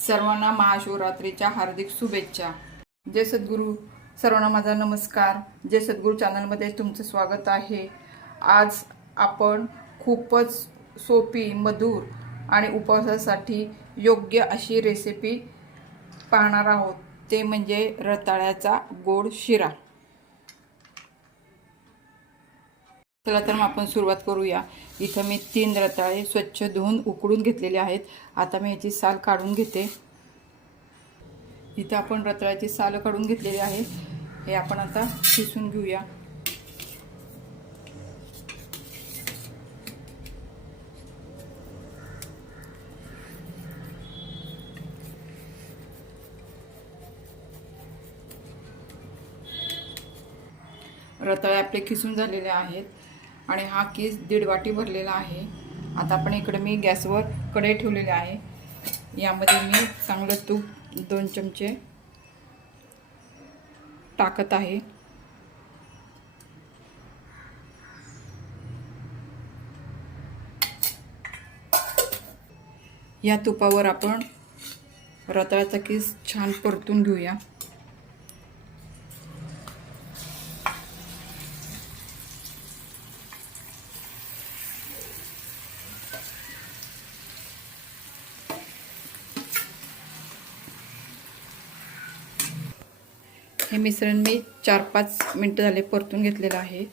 सर्वांना महाशिवरात्रीच्या हार्दिक शुभेच्छा। जय सद्गुरू। सर्वांना माझा नमस्कार। जय सद्गुरू चॅनलमध्ये तुमचं स्वागत आहे। आज आपण खूपच सोपी, मधुर आणि उपवासासाठी योग्य अशी रेसिपी पाहणार आहोत, ते म्हणजे रताळ्याचा गोड शिरा। चला तर मग आपण सुरुवात करूया। इथं मी 3 रताळे स्वच्छ धुवून उकळून घेतलेले आहेत। आता मी याची साल काढून घेते। इथं आपण रताळ्याची साल काढून घेतलेली आहे। हे आपण आता किसून घेऊया। रताळे आपले किसून झालेले आहेत आणि हा किस 1.5 वाटी भरलेला आहे। आता आपण इकडे मी गॅसवर कढई ठेवलेली आहे। यामध्ये मी चांगलं तूप 2 चमचे टाकत आहे। या तुपावर आपण रताळ्याचा किस छान परतून घेऊया। हे मिश्रण मी 4-5 मिनिटं झाले परतून घेतलेलं आहे।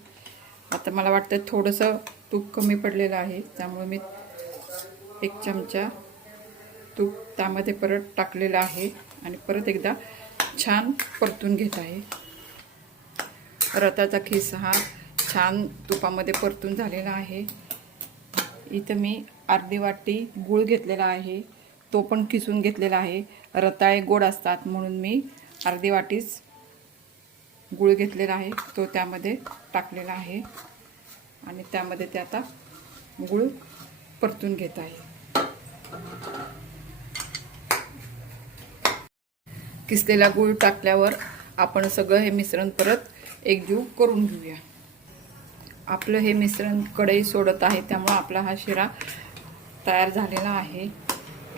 आता मला वाटतं थोडंसं तूप कमी पडलेलं आहे, त्यामुळे मी 1 चमचा तूप त्यामध्ये परत टाकलेलं आहे आणि परत एकदा छान परतून घेत आहे। रताळ्याचा खिस हा छान तुपामध्ये परतून झालेला आहे। इथं मी अर्धी वाटी गूळ घेतलेला आहे, तो पण किसून घेतलेला आहे। रताळे गोड असतात म्हणून मी अर्धी वाटीच गूळ घेतलेला आहे, तो त्यामध्ये टाकलेला आहे आणि त्यामध्ये ते आता गूळ परतून घेत आहे। किसलेला गूळ टाकल्यावर आपण सगळं हे मिश्रण परत एकजीव करून घेऊया। आपलं हे मिश्रण कढई सोडत आहे, त्यामुळे आपला हा शिरा तयार झालेला आहे।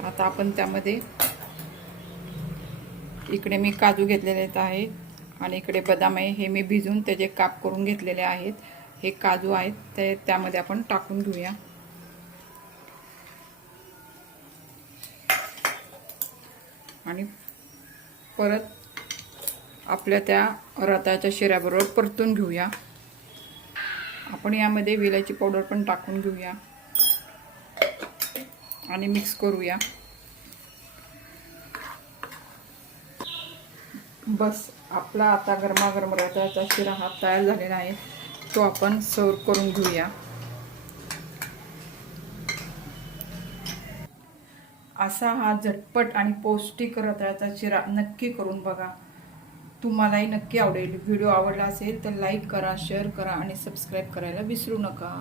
आता आपण त्यामध्ये इकडे मी काजू घेतलेले आहे आणि इकडे बदाम आहे, हे मी भिजून त्याचे काप करून घेतलेले आहेत। हे काजू आहेत ते त्यामध्ये आपण टाकून घेऊया आणि परत आपल्या त्या रताळ्याच्या शिऱ्याबरोबर परतून घेऊया। आपण यामध्ये वेलाची पावडर पण टाकून घेऊया आणि मिक्स करूया। बस आपला आता गरमागरम रताळ्याचा शिरा हा तयार झालेला आहे, तो आपण सर्व करून घेऊया। असा हा झटपट आणि पौष्टिक रताळ्याचा शिरा नक्की करून बघा, तुम्हालाही नक्की आवडेल। व्हिडिओ आवडला असेल तर लाईक करा, शेअर करा आणि सबस्क्राईब करायला विसरू नका।